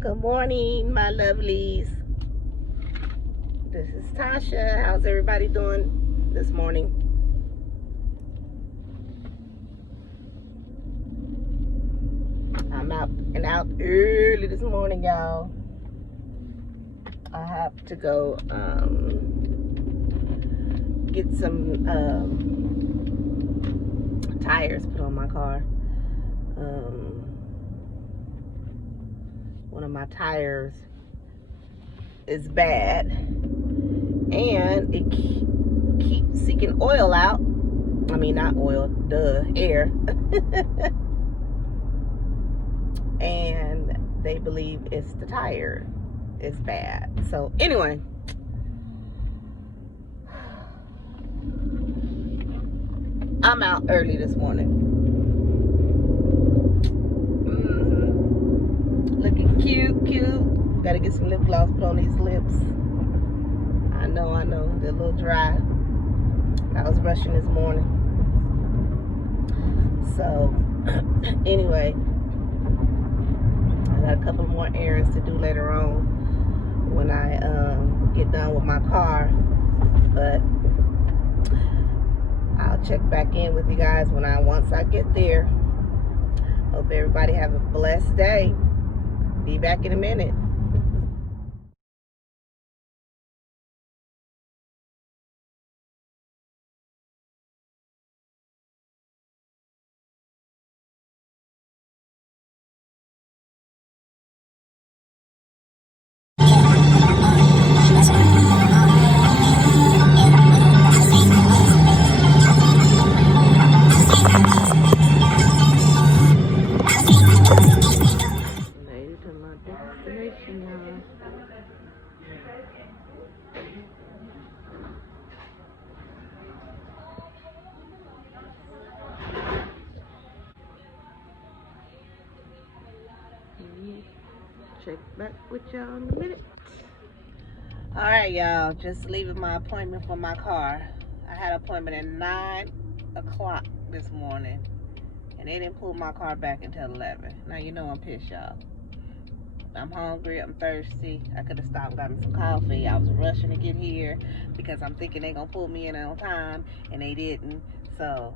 Good morning, my lovelies. This is Tasha. How's everybody doing this morning? I'm out and out early this morning, y'all. I have to go get some tires put on my car. One of my tires is bad and it keeps seeking oil out. I mean, not oil, air. And they believe it's the tire is bad. So anyway, I'm out early this morning. Looking cute. Gotta get some lip gloss put on these lips. I know, they're a little dry. I was rushing this morning. So anyway, I got a couple more errands to do later on when I get done with my car. But I'll check back in with you guys once I get there. Hope everybody have a blessed day. Be back in a minute. Made to my destination, y'all. Check back with y'all in a minute. Alright, y'all, just leaving my appointment for my car. I had an appointment at 9 o'clock this morning, and they didn't pull my car back until 11. Now you know I'm pissed, y'all. I'm hungry, I'm thirsty. I could have stopped and got me some coffee. I was rushing to get here because I'm thinking they're gonna pull me in on time, and they didn't. So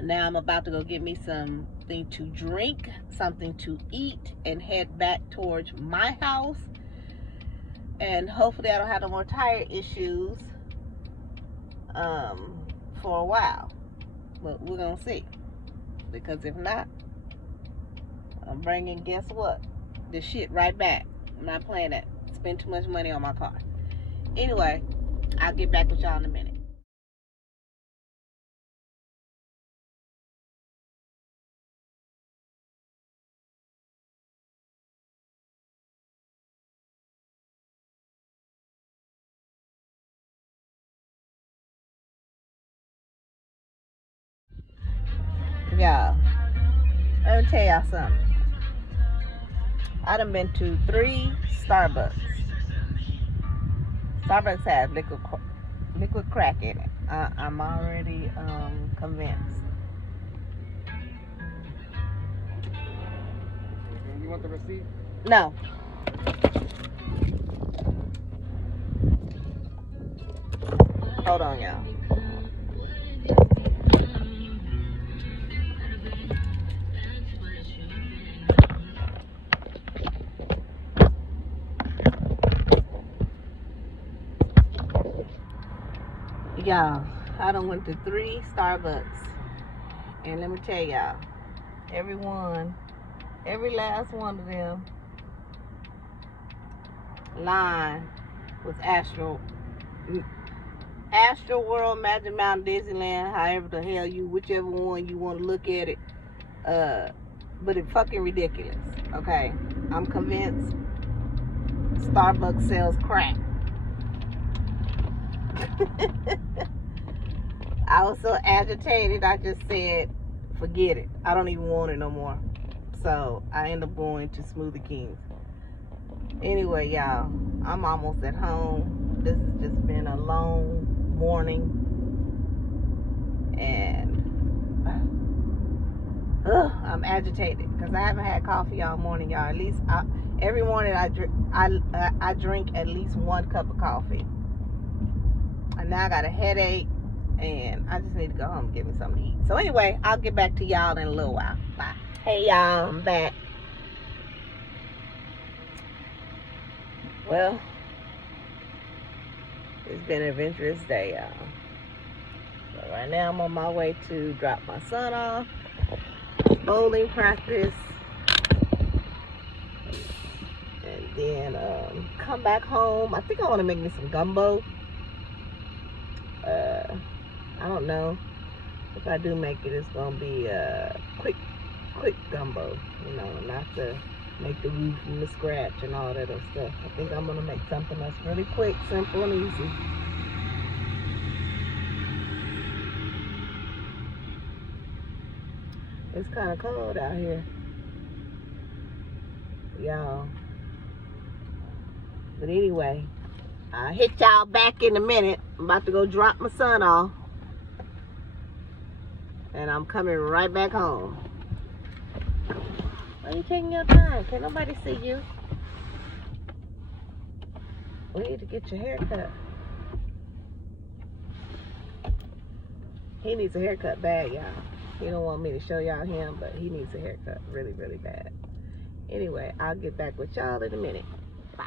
now I'm about to go get me something to drink, something to eat, and head back towards my house. And hopefully I don't have no more tire issues for a while. But we're gonna see. Because if not, I'm bringing, guess what? The shit right back. I'm not playing that. Spend too much money on my car. Anyway, I'll get back with y'all in a minute. Y'all, let me tell y'all something. I done been to 3 Starbucks. Starbucks has liquid crack in it. I'm already convinced. You want the receipt? No. Hold on, y'all. Y'all, I done went to 3 Starbucks, and let me tell y'all, every last one of them line was Astro World, Magic Mountain, Disneyland, however the hell whichever one you want to look at it. But it's fucking ridiculous. Okay, I'm convinced Starbucks sells crack. I was so agitated, I just said, forget it. I don't even want it no more. So I end up going to Smoothie Kings. Anyway, y'all, I'm almost at home. This has just been a long morning, and I'm agitated because I haven't had coffee all morning, y'all. At least every morning I drink at least 1 cup of coffee. And now I got a headache, and I just need to go home and get me something to eat. So anyway, I'll get back to y'all in a little while. Bye. Hey y'all, I'm back. Well, it's been an adventurous day, y'all. So right now I'm on my way to drop my son off, bowling practice, and then come back home. I think I want to make me some gumbo. I don't know if I do make it, it's gonna be quick gumbo, you know, not to make the roux from the scratch and all that other stuff. I think I'm gonna make something that's really quick, simple, and easy. It's kind of cold out here, y'all. But anyway, I'll hit y'all back in a minute. I'm about to go drop my son off, and I'm coming right back home. Why are you taking your time? Can't nobody see you. We need to get your hair cut. He needs a haircut bad, y'all. He don't want me to show y'all him, but he needs a haircut really, really bad. Anyway, I'll get back with y'all in a minute. Bye.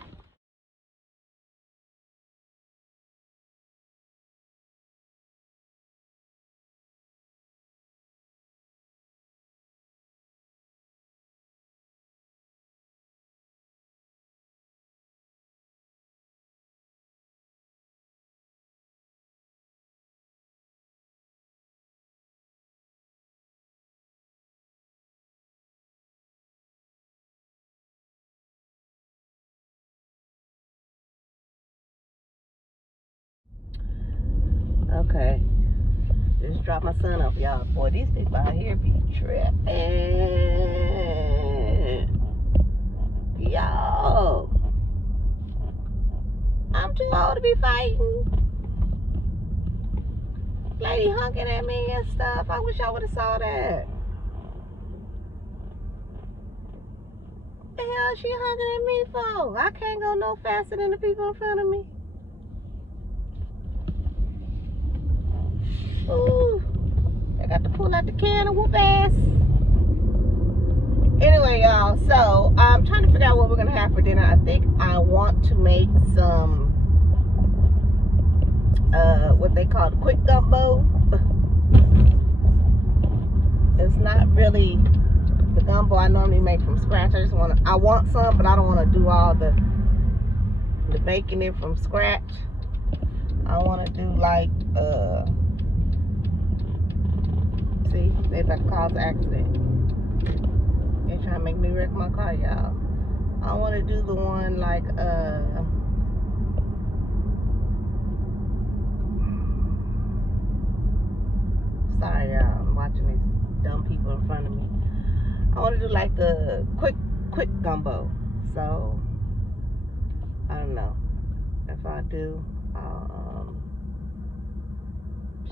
Okay. Just dropped my son off, y'all. Boy, these people out here be tripping. Yo. I'm too old to be fighting. Lady honking at me and stuff. I wish I would have saw that. What the hell is she honking at me for? I can't go no faster than the people in front of me. Ooh. I got to pull out the can of whoop ass. Anyway, y'all, so I'm trying to figure out what we're gonna have for dinner. I think I want to make some what they call the quick gumbo. It's not really the gumbo I normally make from scratch. I want some, but I don't want to do all the making it from scratch. I want to do like see, they about to cause an accident. They're trying to make me wreck my car, y'all. I want to do the one like sorry, y'all, I'm watching these dumb people in front of me. I want to do like the quick gumbo. So I don't know. If I do, I'll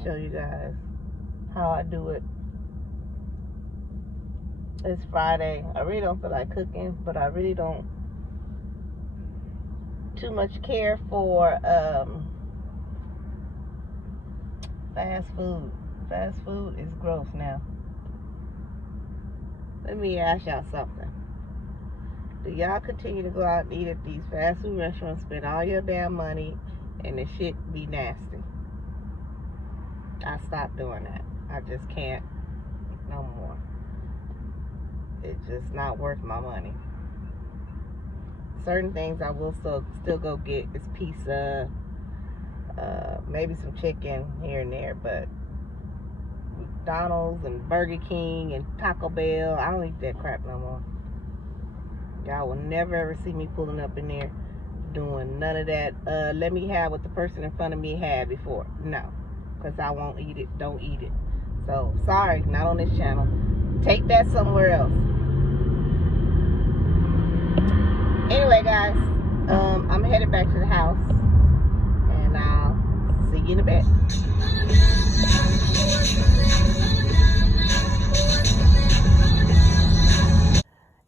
show you guys how I do it. It's Friday. I really don't feel like cooking, but I really don't too much care for fast food. Fast food is gross now. Let me ask y'all something. Do y'all continue to go out and eat at these fast food restaurants, spend all your damn money, and the shit be nasty? I stopped doing that. I just can't no more. It's just not worth my money. Certain things I will still go get is pizza, maybe some chicken here and there, but McDonald's and Burger King and Taco Bell, I don't eat that crap no more. Y'all will never ever see me pulling up in there doing none of that. Let me have what the person in front of me had before. No, because I won't eat it. Don't eat it. So sorry, not on this channel. Take that somewhere else. Anyway, guys, I'm headed back to the house, and I'll see you in a bit.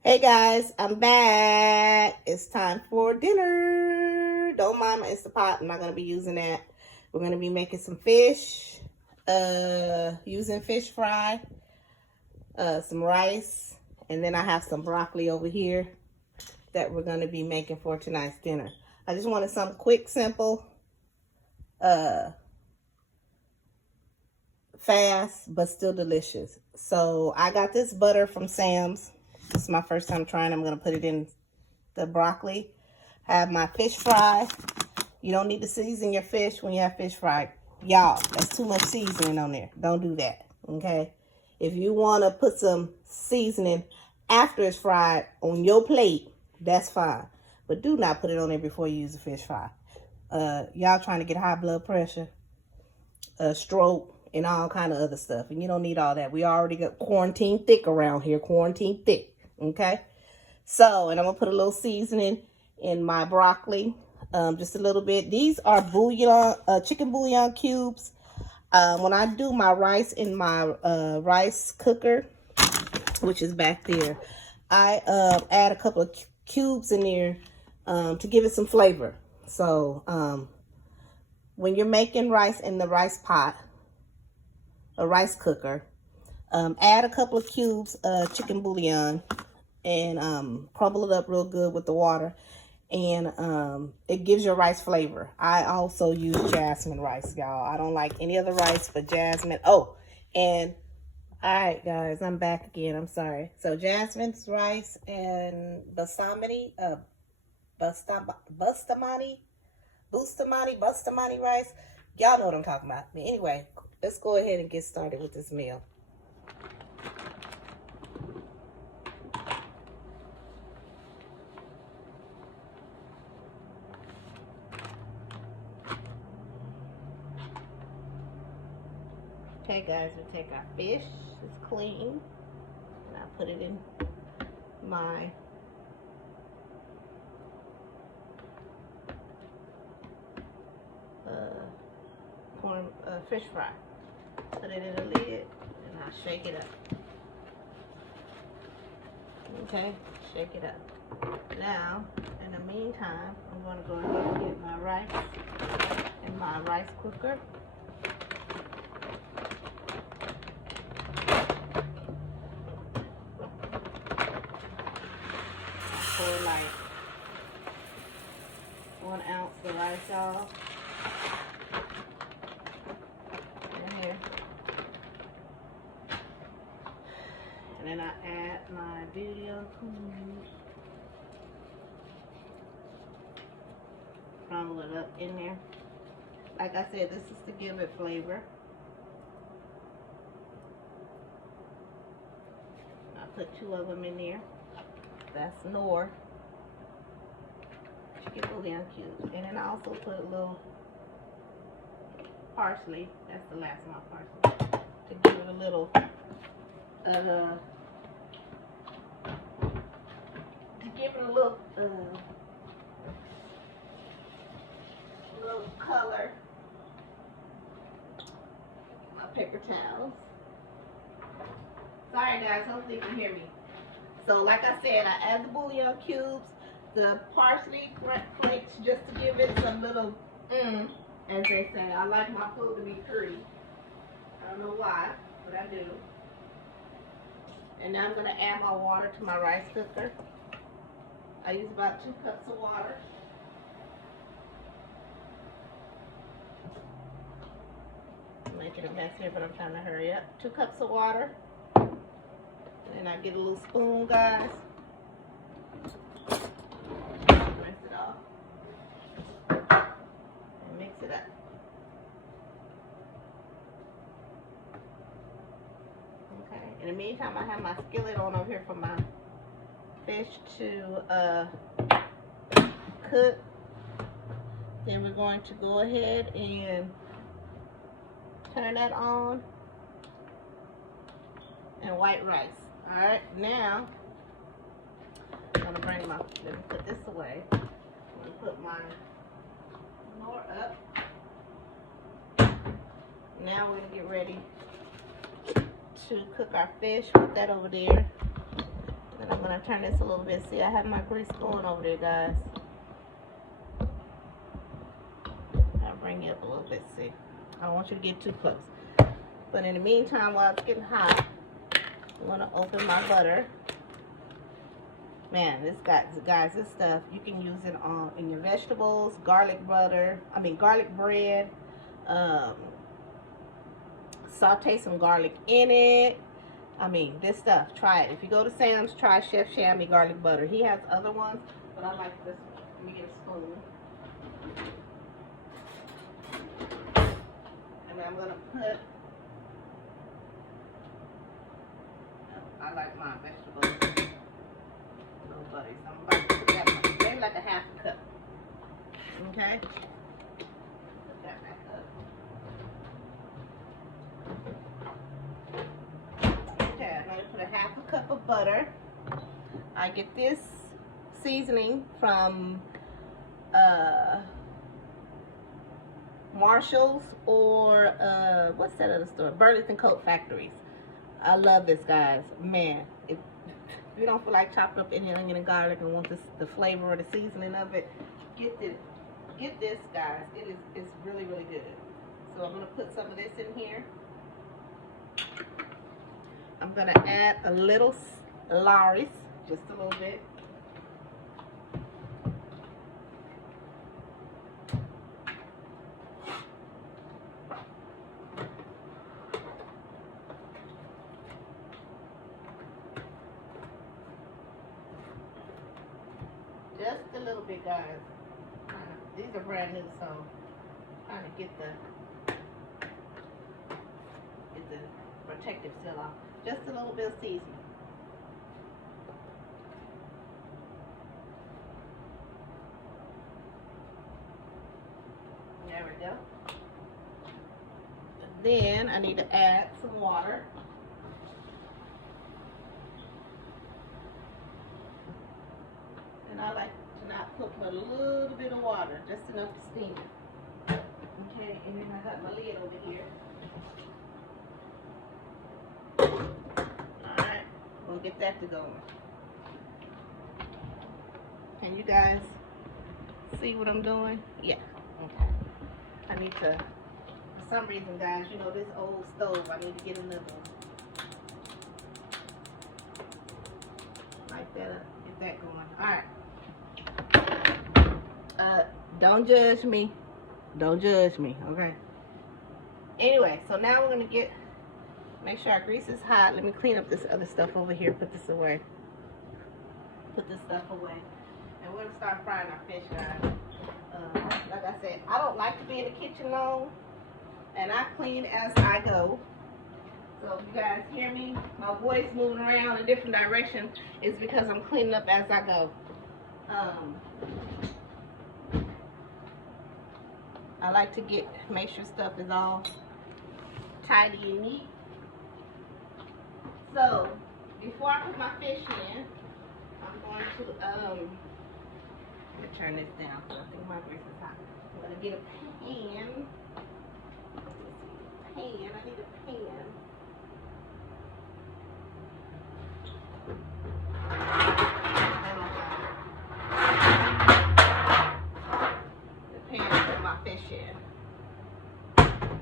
Hey guys, I'm back. It's time for dinner. Don't mind my Instant Pot. I'm not going to be using that. We're going to be making some fish, using fish fry, some rice, and then I have some broccoli over here that we're going to be making for tonight's dinner. I just wanted something quick, simple, fast, but still delicious. So I got this butter from Sam's. This is my first time trying. I'm going to put it in the broccoli. I have my fish fry. You don't need to season your fish when you have fish fry. Y'all, that's too much seasoning on there. Don't do that, okay? If you want to put some seasoning after it's fried on your plate, that's fine. But do not put it on there before you use the fish fry. Y'all trying to get high blood pressure, stroke, and all kind of other stuff. And you don't need all that. We already got quarantine thick around here. Quarantine thick, okay? So, and I'm going to put a little seasoning in my broccoli. Just a little bit. These are bouillon, chicken bouillon cubes. When I do my rice in my rice cooker, which is back there, I add a couple of cubes in there to give it some flavor. So when you're making rice in the rice pot, a rice cooker, add a couple of cubes of chicken bouillon and crumble it up real good with the water. And it gives your rice flavor. I also use jasmine rice, y'all. I don't like any other rice but jasmine. Oh, and all right, guys, I'm back again. I'm sorry. So jasmine's rice and basmati rice. Y'all know what I'm talking about. But anyway, let's go ahead and get started with this meal. Okay, guys, we take our fish. It's clean. And I put it in my fish fry. Put it in a lid and I'll shake it up. Okay, shake it up. Now, in the meantime, I'm going to go ahead and get my rice in my rice cooker. Pour like 1 ounce of rice off in here. And then I add my bouillon cubes. Crumble it up in there. Like I said, this is to give it flavor. I put 2 of them in there. That's Knorr chicken bouillon cubes. And then I also put a little parsley. That's the last one, parsley. To give it a little little color. My paper towels. Sorry guys, hopefully you can hear me. So like I said, I add the bouillon cubes, the parsley flakes, just to give it some little as they say. I like my food to be pretty. I don't know why, but I do. And now I'm going to add my water to my rice cooker. I use about 2 cups of water. I'm making a mess here, but I'm trying to hurry up. 2 cups of water. And I get a little spoon, guys. Rinse it off. And mix it up. Okay. In the meantime, I have my skillet on over here for my fish to cook. Then we're going to go ahead and turn that on. And white rice. Alright, now I'm going to bring my, let me put this away. I'm going to put my Knorr up. Now we're going to get ready to cook our fish. Put that over there. And I'm going to turn this a little bit. See, I have my grease going over there, guys. I'll bring it up a little bit, see. I don't want you to get too close. But in the meantime, while it's getting hot, I'm going to open my butter. Man, guys, this stuff, you can use it in your vegetables, garlic bread. Saute some garlic in it. I mean, this stuff, try it. If you go to Sam's, try Chef Shammy garlic butter. He has other ones, but I like this one. Let me get a spoon. And then I'm going to put, I like my vegetables. Buddy. So I'm about to put that much, maybe like a half a cup. Okay? Put that back up. Okay, I'm going to put a half a cup of butter. I get this seasoning from Marshall's or what's that other store? Burlington Coat Factories. I love this, guys. Man, if you don't feel like chopping up any onion and garlic and want the flavor or the seasoning of it, get this, guys. It's really, really good. So I'm gonna put some of this in here. I'm gonna add a little Lawry's, just a little bit. Just a little bit, guys. These are brand new, so I'm trying to get the protective seal off. Just a little bit of seasoning. There we go. And then I need to add some water. And I like to not put a little bit of water, just enough to steam it. Okay, and then I got my lid over here. Alright, we'll get that to going. Can you guys see what I'm doing? Yeah, okay. I need to, for some reason, guys, you know, this old stove, I need to get another one. Like that, get that going. Alright. Don't judge me. Don't judge me, okay? Anyway, so now we're gonna make sure our grease is hot. Let me clean up this other stuff over here. Put this away. Put this stuff away. And we're gonna start frying our fish, guys. Like I said, I don't like to be in the kitchen long, and I clean as I go. So if you guys hear me, my voice moving around in different directions, is because I'm cleaning up as I go. I like to make sure stuff is all tidy and neat. So before I put my fish in, I'm going to let me turn this down so I think my grease is hot. I'm going to get a pan. I need a pan.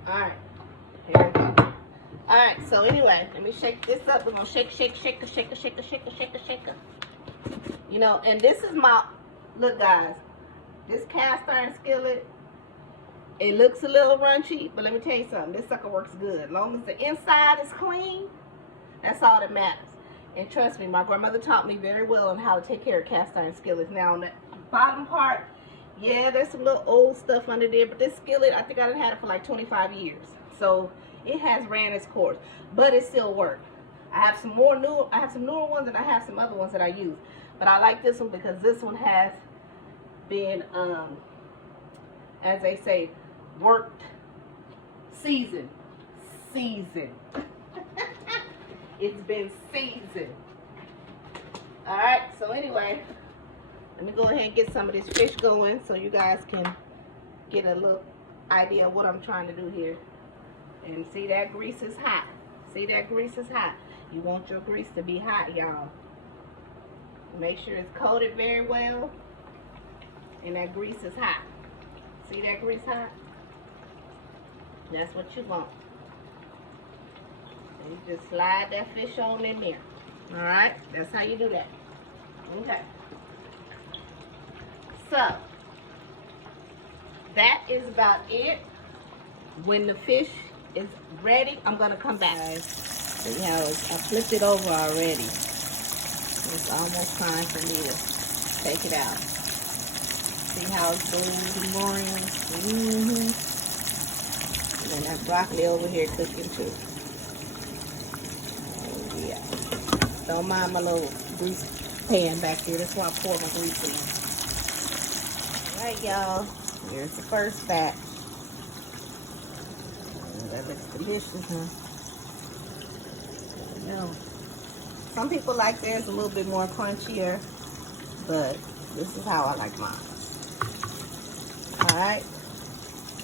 Alright, here we go. Alright, so anyway, let me shake this up. We're gonna shake. You know, and this is look, guys, this cast iron skillet, it looks a little runchy, but let me tell you something, this sucker works good. As long as the inside is clean, that's all that matters. And trust me, my grandmother taught me very well on how to take care of cast iron skillets. Now, on the bottom part, yeah, there's some little old stuff under there, but this skillet, I think I've had it for like 25 years. So it has ran its course, but it still works. I have some newer ones, and I have some other ones that I use. But I like this one because this one has been, as they say, worked, seasoned. It's been seasoned. All right, so anyway, let me go ahead and get some of this fish going so you guys can get a little idea of what I'm trying to do here. And see, that grease is hot. See, that grease is hot. You want your grease to be hot, y'all. Make sure it's coated very well. And that grease is hot. See that grease hot? That's what you want. And you just slide that fish on in there. Alright? That's how you do that. Okay. So, that is about it. When the fish is ready, I'm going to come back. See how I flipped it over already. It's almost time for me to take it out. See how it's going. And then that broccoli over here cooking too. Oh yeah. Don't mind my little grease pan back here. That's why I pour my grease in. Alright, y'all. Here's the first batch. That looks delicious, huh? I know. Some people like theirs a little bit more crunchier, but this is how I like mine. Alright.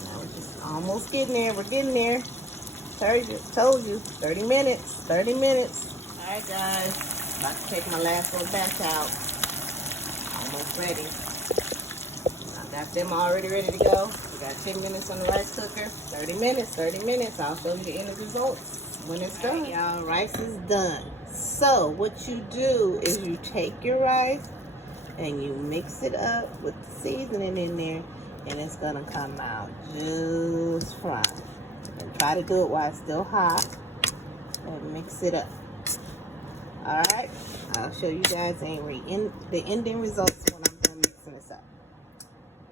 Now we're just almost getting there. We're getting there. Told you. 30 minutes. 30 minutes. Alright, guys. About to take my last little batch out. Almost ready. I got them already ready to go. We got 10 minutes on the rice cooker. 30 minutes. 30 minutes. I'll show you the end results when it's done. Alright, y'all. Rice is done. So, what you do is you take your rice and you mix it up with the seasoning in there, and it's gonna come out just fine. And try to do it while it's still hot and mix it up. Alright, I'll show you guys the ending results when I'm done mixing this up.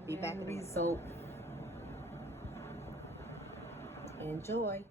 Be back in the result. Enjoy.